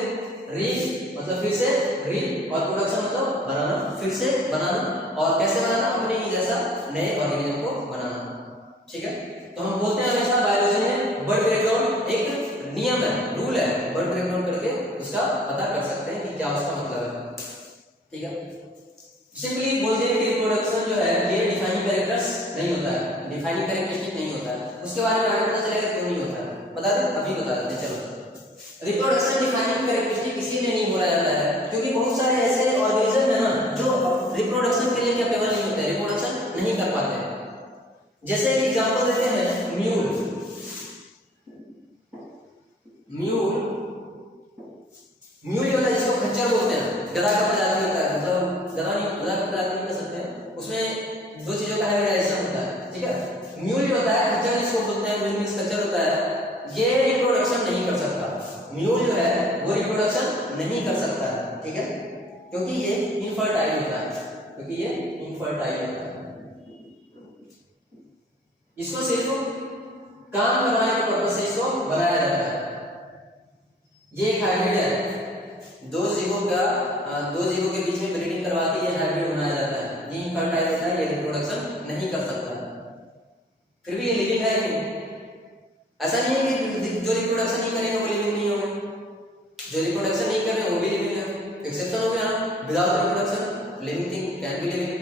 री मतलब फिर से री, और प्रोडक्शन मतलब बनाना, फिर से बनाना, और कैसे बनाना, अपने ही जैसा नए ऑर्गेनिज्म को बनाना। ठीक है, तो हम बोलते हैं हमेशा बायोलॉजी में बर्ड ब्रेकडाउन एक नियम है, रूल है, बर्ड ब्रेकडाउन करके उसका पता कर सकते हैं कि क्या उसका मतलब है। ठीक है, सिंपली बोलते हैं कि रिप्रोडक्शन जो है ये डिफाइनिंग कैरेक्टर्स नहीं होता है, डिफाइनिंग कैरेक्टरिस्टिक नहीं होता है। उसके बारे में आगे पता चलेगा क्यों नहीं होता है, बता दें, अभी बता देते हैं। चलो, रिप्रोडक्शन डिफाइनिंग कैरेक्टरिस्टिक इसीलिए नहीं बोला जाता है क्योंकि बहुत सारे ऐसे ऑर्गेनिज्म है ना जो रिप्रोडक्शन के लिए कैपेबल नहीं होते, रिप्रोडक्शन नहीं कर पाते। जैसे एक एग्जांपल देते हैं, म्यूल। म्यूल म्यूल होता है जिसको खच्चर बोलते हैं, गधा का प्रजाति होता है, मतलब गधा का प्रजाति नहीं कह सकते हैं, उसमें दो चीजों का हाइब्रिडाइजेशन होता है। ठीक है, म्यूल होता है, खच्चर जिसको बोलते हैं, म्यूल मींस खच्चर होता है, ये रिप्रोडक्शन नहीं कर सकता। म्यूल जो है वो रिप्रोडक्शन नहीं कर सकता है। ठीक है, क्योंकि ये इनफर्टाइल होता है, क्योंकि ये इनफर्टाइल होता है। इसको सिर्फ काम करवाने के पर्पज से इसको बनाया जाता है। ये एक हाइब्रिड है, दो जीवों के बीच में ब्रीडिंग करवा के ये हाइब्रिड बनाया जाता है। ये इनफर्टाइल होता है, ये रिप्रोडक्शन नहीं कर सकता, फिर भी ये लिविंग है नहीं। ऐसा नहीं है कि जो रिप्रोडक्शन नहीं करेंगे वो लिविंग नहीं होंगे, जो रिप्रोडक्शन नहीं कर रहे वो भी लिविंग है। एक्सेप्शन हो गया, without reproduction living thing can be living.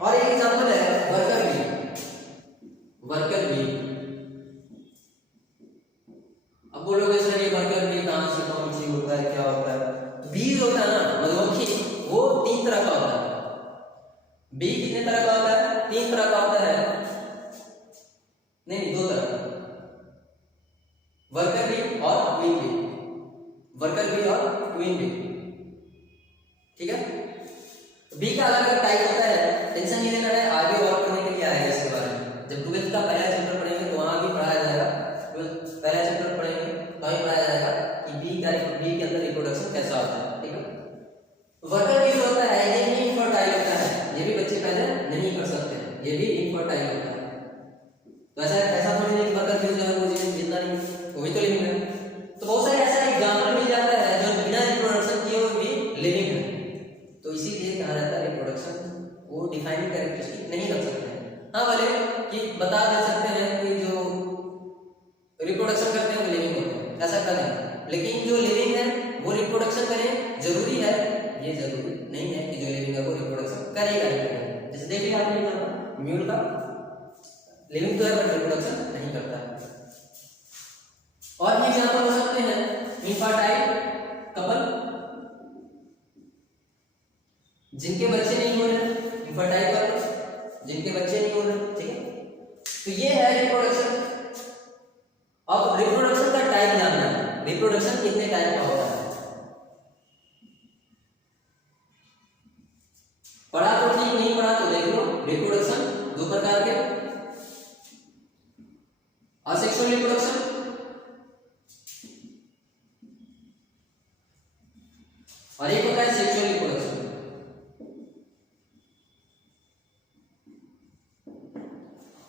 और एक एग्जांपल है वर्कर बी। वर्कर बी, अब बोलोगे सर ये वर्कर बी कहां से कौन सी होता है, क्या होता है? बी होता है ना मधुमक्खी, वो 3 तरह का होता है। बी कितने तरह का होता है? 3 तरह का होता है, नहीं 2 तरह का, वर्कर बी और क्वीन बी। वर्कर बी और क्वीन बी। ठीक है, बी का अलग अलग टाइप होता है, टेंशन नहीं लेना है, आगे और पढ़ने के लिए आएगा इसके बारे में। जब 12th का पहला चैप्टर पढ़ेंगे तो वहां भी पढ़ाया जाएगा, 12th पहला चैप्टर पढ़ेंगे तो वहीं पढ़ाया जाएगा कि बी के अंदर रिप्रोडक्शन कैसा होता है। ठीक है, वर्कर बी होता है ये भी इनफर्टाइल होता है, ये भी बच्चे पैदा नहीं कर सकते, ये भी इनफर्टाइल होता है। तो ऐसा थोड़ी नहीं कि वर्कर बी जो है वो जिंदा नहीं, वो भी तो लिविंग है। तो बहुत सारे ऐसा एग्जांपल मिल जाता है जो बिना रिप्रोडक्शन किए हुए भी लिविंग है। तो इसीलिए कहा जाता है रिप्रोडक्शन वो डिफाइनिंग कैरेक्टरिस्टिक नहीं कर सकते हैं। हाँ भले कि बता दे सकते हैं कि जो रिप्रोडक्शन करते हैं वो लिविंग होते हैं, ऐसा करें, लेकिन जो लिविंग है वो रिप्रोडक्शन करें जरूरी है, ये जरूरी नहीं है कि जो लिविंग है वो रिप्रोडक्शन करेगा ही करेगा। जैसे देख लिया आपने म्यूल का, लिविंग तो है बट रिप्रोडक्शन नहीं करता है। और भी एग्जांपल हो सकते हैं, इनफर्टाइल कपल जिनके बच्चे नहीं हो रहे, इनफर्टाइल कपल जिनके बच्चे नहीं हो रहे। ठीक है, तो ये है रिप्रोडक्शन। अब रिप्रोडक्शन का टाइप जानना है, रिप्रोडक्शन कितने टाइप का होता है। पढ़ा तो ठीक, नहीं पढ़ा तो देख लो। रिप्रोडक्शन 2 प्रकार के, असेक्सुअल रिप्रोडक्शन और एक होता है सेक्सुअल रिप्रोडक्शन।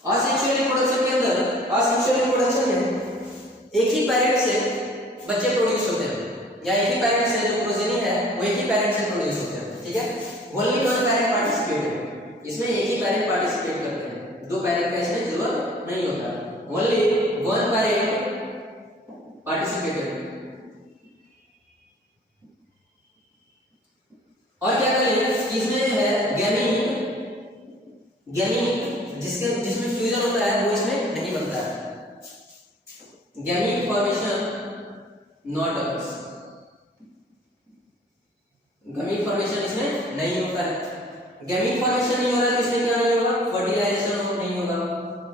असेक्सुअल रिप्रोडक्शन के अंदर, असेक्सुअल रिप्रोडक्शन में एक ही पैरेंट से बच्चे प्रोड्यूस होते हैं, या एक ही पैरेंट से जो प्रोजेनी है वो एक ही पैरेंट से प्रोड्यूस होते हैं। ठीक है, ओनली वन पैरेंट पार्टिसिपेट, इसमें एक ही पैरेंट पार्टिसिपेट करते हैं, 2 पैरेंट का इसमें जरूरत नहीं होता है, ओनली वन पैरेंट पार्टिसिपेटेड। और क्या करें, इसमें है गैमीट जिसमें फ्यूजन होता है वो इसमें नहीं बनता है। Gamete formation not occurs, gamete formation इसमें नहीं होता है। गैमीट फॉर्मेशन नहीं हो रहा है तो इसमें क्या नहीं होगा, फर्टिलाइजेशन नहीं होगा।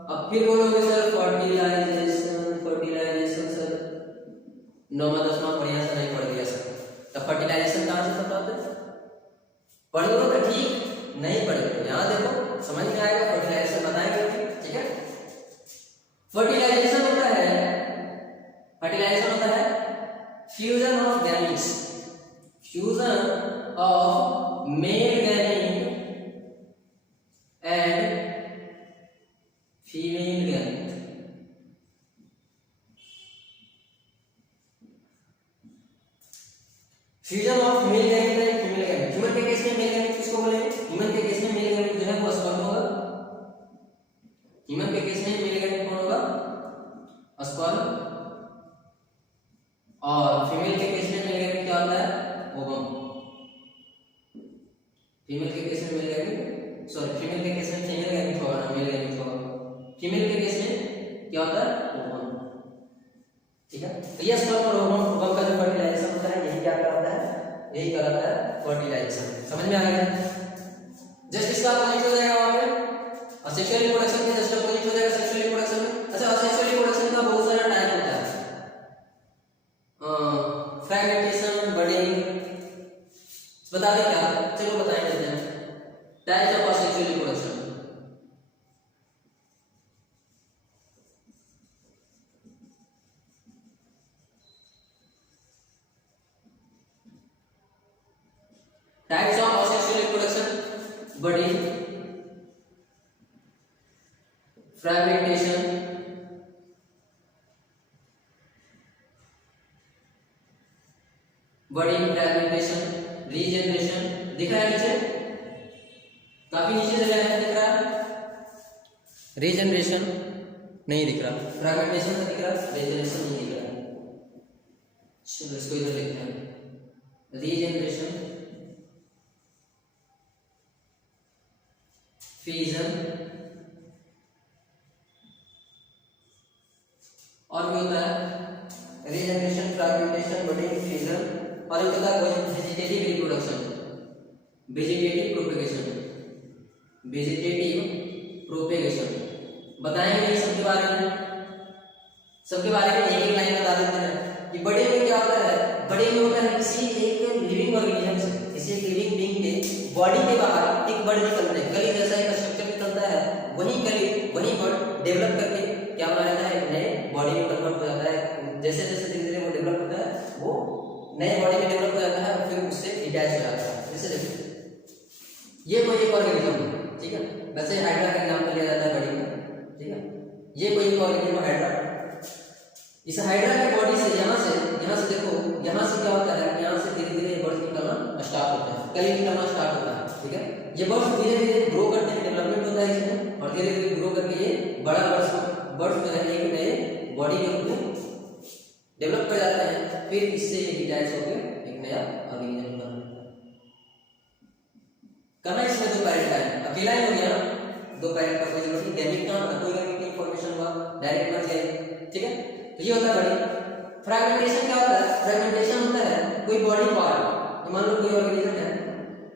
अब फिर बोलोगे सर फर्टिलाइजेशन सर 9वां 10वां बढ़िया से नहीं पढ़ दिया सर, तो फर्टिलाइजेशन कहां से पढ़ाते हैं? पढ़ लो तो ठीक, नहीं पढ़े तो यहाँ देखो समझ में आएगा, फर्टिलाइजेशन बताएंगे। ठीक है, फर्टिलाइजेशन होता है fusion of gametes, fusion of fusion of male gamete and female gamete. Human के केस में मेल गैमेट किसको बोलेंगे? ह्यूमन के केस में मेल गैमेट जो है वो स्पर्म होगा। ह्यूमन के केस में मेल गैमेट कौन होगा? स्पर्म। और फीमेल के केस में मेल गैमेट क्या होता है? ओवम। फीमेल के केस में मेल गैमेट, सॉरी फीमेल के केस में फीमेल गैमेट होगा ना, मेल गैमेट होगा। फीमेल के केस में क्या होता है? ओवम। ठीक है, तो ये स्पर्म और ओवम का जो फर्टिलाइजेशन होता है यही क्या कराता है? यही कराता है फर्टिलाइजेशन। समझ में आ गया? जस्ट इसका अपोजिट हो जाएगा वहां पे, और सेक्सुअल रिप्रोडक्शन में जस्ट अपोजिट हो जाएगा सेक्सुअल रिप्रोडक्शन में। अच्छा, सेक्सुअल रिप्रोडक्शन का बहुत सारा टाइप होता है, फ्रैगमेंटेशन, बडिंग, बता दें क्या? चलो बताएं देते हैं types of sexual reproduction. Types of sexual reproduction: budding, fragmentation, budding, fragmentation, regeneration. दिख रहा है नीचे? काफी नीचे चला है, दिख रहा है? रीजनरेशन नहीं दिख रहा, फ्रैगमेंटेशन दिख रहा, रीजनरेशन नहीं दिख रहा। चलो इसको इधर लिखते हैं, रीजनरेशन, फ्यूजन, और भी होता है रीजनरेशन, फ्रैगमेंटेशन, बडिंग, फ्यूजन, और एक होता है vegetative reproduction, vegetative propagation, vegetative propagation. बताएंगे नहीं सबके बारे में, सबके बारे में एक एक लाइन बता देते हैं कि बड़े में क्या होता है। बड़े में होता है किसी एक लिविंग ऑर्गेनिज्म से, किसी एक लिविंग बीइंग के बॉडी के बाहर एक बर्ड निकलता है, कली जैसा एक स्ट्रक्चर निकलता है, वही कली वही बर्ड डेवलप करके क्या बना लेता है? एक नए बॉडी में कन्वर्ट हो जाता है। जैसे जैसे धीरे धीरे वो डेवलप होता है, वो नए बॉडी में डेवलप हो जाता है और फिर उससे डिटैच हो जाता है। जैसे देखो ये कोई एक ऑर्गेनिज्म है, ठीक है, वैसे हाइड्रा का नाम लिया जाता है बॉडी में, ठीक है। ये कोई एक ऑर्गेनिज्म हाइड्रा, इस हाइड्रा की बॉडी से यहाँ से देखो, यहाँ से क्या होता है? यहाँ से धीरे धीरे बर्ड्स निकलना स्टार्ट होता है, कली निकलना स्टार्ट होता है, ठीक है। ये बर्ड्स धीरे धीरे ग्रो करते हैं, डेवलपमेंट होता है इसमें, और धीरे धीरे ग्रो करके ये बड़ा बर्ड्स जो है एक नए बॉडी के रूप में डेवलप कर जाते हैं। फिर इससे ये डिटैच होकर एक नया ऑर्गेनिज्म बना लेता है। करना इसमें दो पैरेंट है, अकेला ही हो गया, दो पैरेंट का कोई जरूरत नहीं, गैमेट का कोई गैमेट की इंफॉर्मेशन हुआ डायरेक्ट मर जाएगी, ठीक है। तो ये होता है बड़ी। फ्रैगमेंटेशन क्या होता है? फ्रैगमेंटेशन होता है कोई बॉडी पार्ट, मान लो कोई ऑर्गेनिज्म है,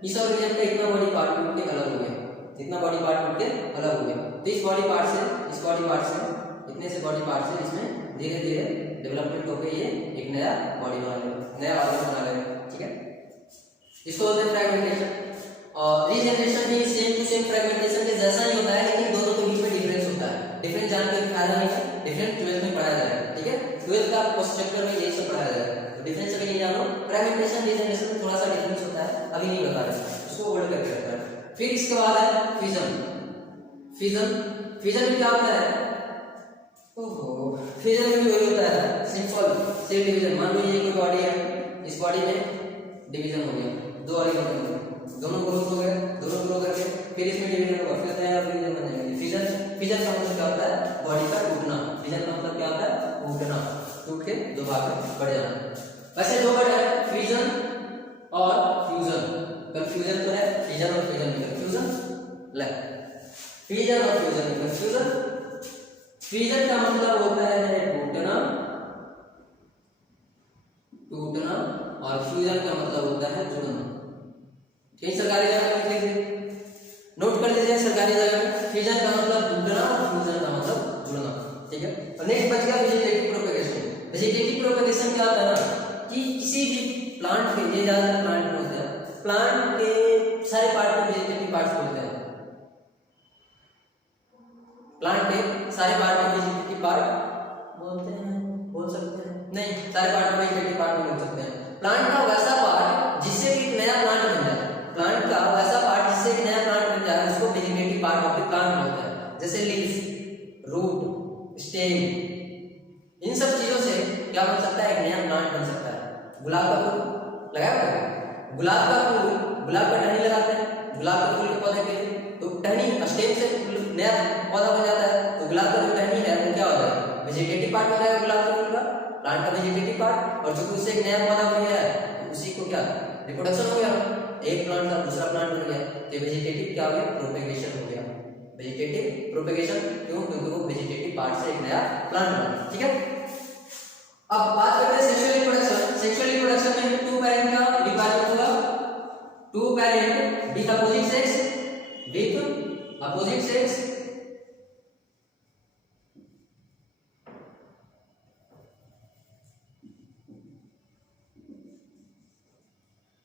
इस ऑर्गेनिज्म का इतना बॉडी पार्ट टूट के अलग हो गया, इतना बॉडी पार्ट टूट के अलग हो गया, तो इस बॉडी पार्ट से इतने से बॉडी पार्ट से इसमें धीरे धीरे डेवलपमेंट होकर ये एक नया बॉडी बना लेगा, नया ऑर्गन बना लेगा, ठीक है। इसको बोलते हैं फ्रैगमेंटेशन। और रीजनरेशन भी सेम टू सेम फ्रैगमेंटेशन के जैसा ही होता है, लेकिन दोनों के बीच में डिफरेंस होता है। डिफरेंस जानने का फायदा नहीं है, डिफरेंस 12th में पढ़ाया जाएगा, ठीक है। 12th का फर्स्ट चैप्टर में यही सब पढ़ाया जाएगा, तो डिफरेंस अभी नहीं जानो। फ्रैगमेंटेशन रीजनरेशन में थोड़ा सा डिफरेंस होता है, अभी नहीं बता रहे, उसको होल्ड करके रखना है। फिर इसके बाद है फ्यूजन। फ्यूजन में क्या होता है? ओहो, फ्यूजन में भी वही होता है, सिंपल सेल डिवीजन। मान लो ये कोई बॉडी है, इस बॉडी में डिवीजन हो गया, दो ऑर्गेनिज्म हो गए, दोनों ग्रोथ हो गए, दोनों ग्रो करके फिर इसमें डिवीजन होगा, फिर नया ऑर्गेनिज्म बन जाएगा। फ्यूजन का मतलब क्या होता है? बॉडी का टूटना। फ्यूजन का मतलब क्या होता है? टूटना, टूट के दो भाग में बढ़ जाना। वैसे दो वर्ड है, फ्यूजन और फ्यूजन। कंफ्यूजन तो है, फ्यूजन और फ्यूजन में कंफ्यूजन ले, फ्यूजन और फ्यूजन में कंफ्यूजन। फ्यूजन का मतलब होता है टूटना, और फ्यूजन का मतलब होता है जुड़ना। कहीं सरकारी जगह में लिख दीजिए, नोट कर लीजिए, सरकारी जगह में फ्यूजन का मतलब टूटना और फ्यूजन का मतलब जुड़ना, ठीक है। और नेक्स्ट बच गया वेजिटेटिव प्रोपेगेशन। वेजिटेटिव प्रोपेगेशन क्या होता है ना कि किसी भी प्लांट के, ये ज्यादातर प्लांट में होता है, प्लांट के सारे पार्ट को वेजिटेटिव पार्ट्स बोलते हैं। प्लांट के सारे पार्ट को वेजिटेटिव पार्ट बोलते हैं, बोल सकते हैं नहीं, सारे पार्ट को वेजिटेटिव पार्ट नहीं बोल सकते हैं। प्लांट का वैसा पार्ट जिससे एक नया प्लांट बन जाए, प्लांट का वैसा पार्ट जिससे एक नया प्लांट बन जाए, उसको vegetative part of the plant बोलते हैं। जैसे लीव्स, रूट, स्टेम, इन सब चीजों से क्या बन सकता है? एक नया प्लांट बन सकता है। गुलाब का फूल लगाया होगा। गुलाब का फूल, गुलाब का टहनी लगाते हैं गुलाब के फूल के पौधे के लिए, तो टहनी स्टेम से नया पौधा बन जाता है, तो गुलाब का जो टहनी है वो क्या हो जाएगा, वेजिटेटिव पार्ट हो जाएगा गुलाब के फूल का, प्लांट का वेजिटेटिव पार्ट, और जो उससे एक नया पौधा बन गया है तो उसी को क्या रिप्रोडक्शन हो गया, एक प्लांट का दूसरा प्लांट बन गया, तो वेजिटेटिव क्या हो गया, प्रोपेगेशन हो गया, वेजिटेटिव प्रोपेगेशन। क्यों? क्योंकि वो वेजिटेटिव पार्ट से एक नया प्लांट बना। ठीक है, अब बात करते हैं सेक्सुअल रिप्रोडक्शन। सेक्सुअल रिप्रोडक्शन में टू पेरेंट का रिक्वायरमेंट होगा, two parent with opposite sex, with opposite sex,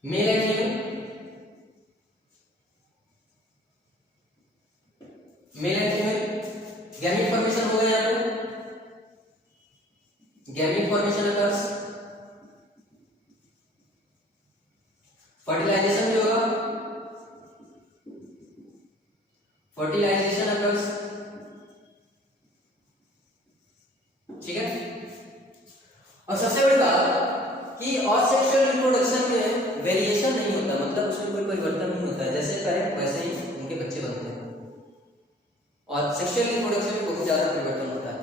male and female, male and female, gamete formation हो गया यहाँ पे, गैमीट फॉर्मेशन अकर्स, फर्टिलाइजेशन भी होगा, फर्टिलाइजेशन अकर्स। ठीक है, और सबसे बड़ी बात कि असेक्सुअल रिप्रोडक्शन में वेरिएशन नहीं होता, मतलब उसमें कोई परिवर्तन नहीं होता है, जैसे पेरेंट वैसे ही उनके बच्चे बनते हैं। और सेक्सुअल रिप्रोडक्शन में बहुत ज्यादा परिवर्तन होता है,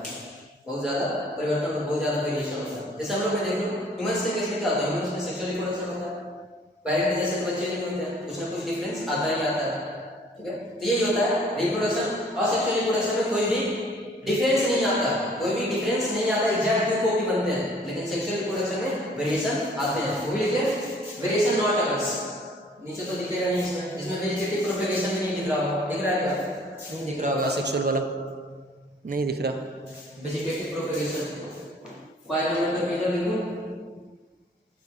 बहुत ज्यादा परिवर्तन, बहुत ज्यादा वेरिएशन होता है। जैसे हम लोग में देखो ह्यूमंस के केस में क्या होता है, ह्यूमंस में सेक्सुअल रिप्रोडक्शन होता है, पेरेंट जैसे बच्चे नहीं होते हैं, कुछ ना कुछ डिफरेंस आता ही आता है। ठीक है, तो यही होता है रिप्रोडक्शन। और सेक्सुअल रिप्रोडक्शन में कोई भी डिफरेंस नहीं आता, कोई भी डिफरेंस नहीं आता, एग्जैक्ट टू कॉपी बनते हैं, लेकिन सेक्सुअल रिप्रोडक्शन में वेरिएशन आते हैं। वो भी लिखे वेरिएशन नॉट अकर्स, नीचे तो दिखेगा नहीं इसमें, इसमें वेजिटेटिव प्रोपेगेशन भी नहीं दिख रहा होगा, दिख रहा है क्या? नहीं दिख रहा होगा, सेक्सुअल वाला नहीं दिख रहा। वेजिटेटिव प्रोपेगेशन 5 नंबर का पेज लिखूं,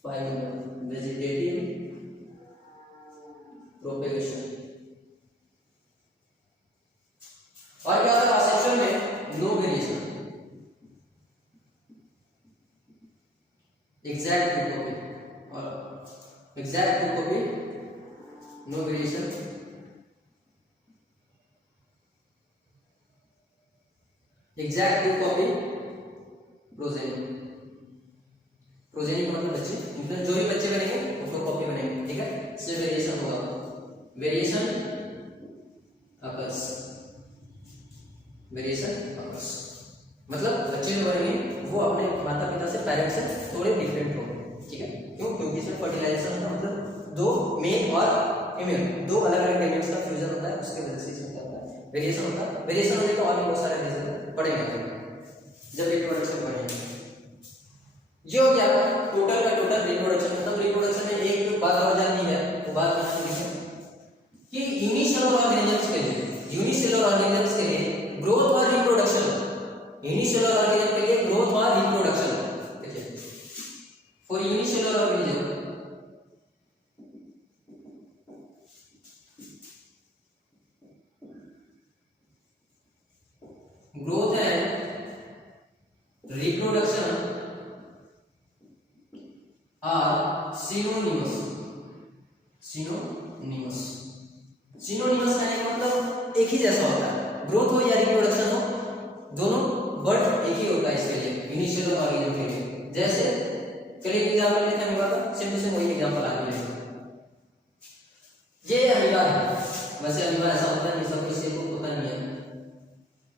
5 नंबर वेजिटेटिव प्रोपेगेशन। और क्या होता है सेक्सुअल में, no variation, exact to copy, और exact to copy, no variation, exact to copy, progeny, progeny का मतलब बच्चे, मतलब जो भी बच्चे बनेंगे उसको कॉपी बनेंगे। ठीक है, इससे वेरिएशन होगा, वेरिएशन अकर्स, वेरिएशन अकर्स, मतलब बच्चे जो बनेंगे वो अपने माता पिता से, पेरेंट्स से थोड़े डिफरेंट होंगे। ठीक है, क्यों? क्योंकि इसमें फर्टिलाइजेशन होता है, मतलब दो मेल और फीमेल, दो अलग अलग एलिमेंट्स का फ्यूजन होता है, उसके वजह से इसमें क्या होता है, वेरिएशन होता है। वेरिएशन होने तो और भी बहुत सारे रीजन पड़ेगा जब रिप्रोडक्शन पढ़ेंगे। ये हो गया टोटल का टोटल रिप्रोडक्शन। मतलब रिप्रोडक्शन में एक बात और जाननी है, वो बात है कि यूनिसेलुलर ऑर्गेनिजम्स के लिए, यूनिसेलुलर ऑर्गेनिजम्स के लिए ग्रोथ और रिप्रोडक्शन, यूनिसेलुलर ऑर्गेनिज्म के लिए ग्रोथ और reproduction, for unicellular organism growth and reproduction are synonymous, synonymous, synonymous कहने का मतलब एक ही जैसा होता है, ग्रोथ हो या रिप्रोडक्शन हो, दोनों वर्ड एक ही होता है इसके लिए, यूनिसेलुलर ऑर्गेनिज्म के लिए। जैसे चलिए एग्जांपल लेते हैं अमीबा का, सिंपल से वही एग्जांपल आगे लेते हैं। ये अमीबा है, वैसे अमीबा ऐसा होता नहीं, सब किसी को पता नहीं है।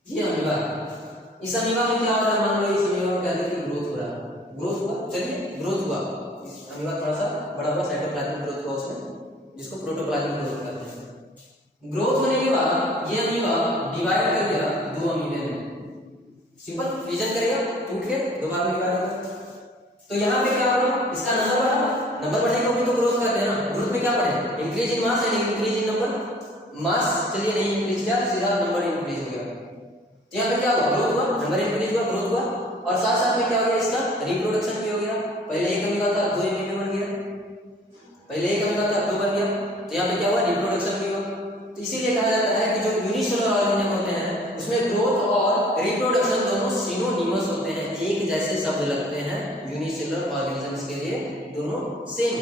ये अमीबा, इस अमीबा में क्या हो रहा है, मान लो इस अमीबा में क्या देखिए ग्रोथ हो रहा है, ग्रोथ हुआ, चलिए ग्रोथ हुआ, अमीबा थोड़ा सा बड़ा हुआ, साइटोप्लाज्मिक ग्रोथ हुआ उसमें, जिसको प्रोटोप्लाज्मिक ग्रोथ कहते हैं। ग्रोथ होने के बाद ये अमीबा डिवाइड कर दिया दो अमीबे में, सिंपल डिवीजन करेगा, टूट के दो भाग में डिवाइड होगा। तो यहाँ पे क्या होगा, इसका नंबर बढ़ा, नंबर बढ़ने को भी तो ग्रोथ कहते हैं ना, ग्रोथ में क्या बढ़े, increase in mass and increase in number, mass चलिए नहीं इंक्रीज किया, सीधा नंबर इंक्रीज हो गया। तो यहाँ पे क्या हुआ, ग्रोथ हुआ, नंबर इंक्रीज हुआ, ग्रोथ हुआ, और साथ साथ में क्या हो गया, इसका रिप्रोडक्शन भी हो गया। पहले एक अमीबा था, दो अमीबे बन गया, पहले एक अमीबा था, दो बन गया, तो यहाँ पे क्या हुआ, रिप्रोडक्शन भी हुआ। तो इसीलिए कहा जाता है कि जो यूनिसेलुलर ऑर्गेनिज्म होते हैं उसमें ग्रोथ और रिप्रोडक्शन दोनों सिनोनिमस होते हैं, एक जैसे शब्द लगते हैं यूनिसेलुलर ऑर्गेनिजम्स के लिए, दोनों सेम।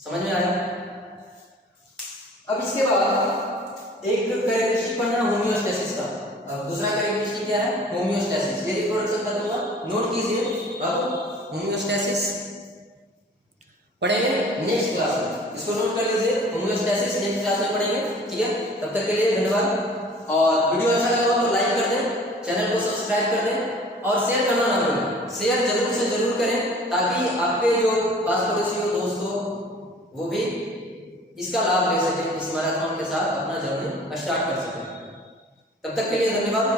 समझ में आया? अब इसके बाद एक कैरेक्टरिस्टिक पढ़ना होमियोस्टेसिस का, दूसरा कैरेक्टरिस्टिक क्या है, होमियोस्टेसिस। ये रिप्रोडक्शन का दूंगा, नोट कीजिए। अब होमियोस्टेसिस, पढ़ेंगे नेक्स्ट क्लास में। इसको नोट कर लीजिए, होम्योस्टैसिस नेक्स्ट क्लास में पढ़ेंगे, ठीक है। तब तक के लिए धन्यवाद। और वीडियो अच्छा लगा हो तो लाइक कर दें, चैनल को सब्सक्राइब कर दें और शेयर करना ना भूलें। शेयर जरूर से जरूर करें ताकि आपके जो पास पड़ोसी हो, दोस्त हो, वो भी इसका लाभ ले सके, इस मैराथन के साथ अपना जर्नी स्टार्ट कर सके। तब तक के लिए धन्यवाद।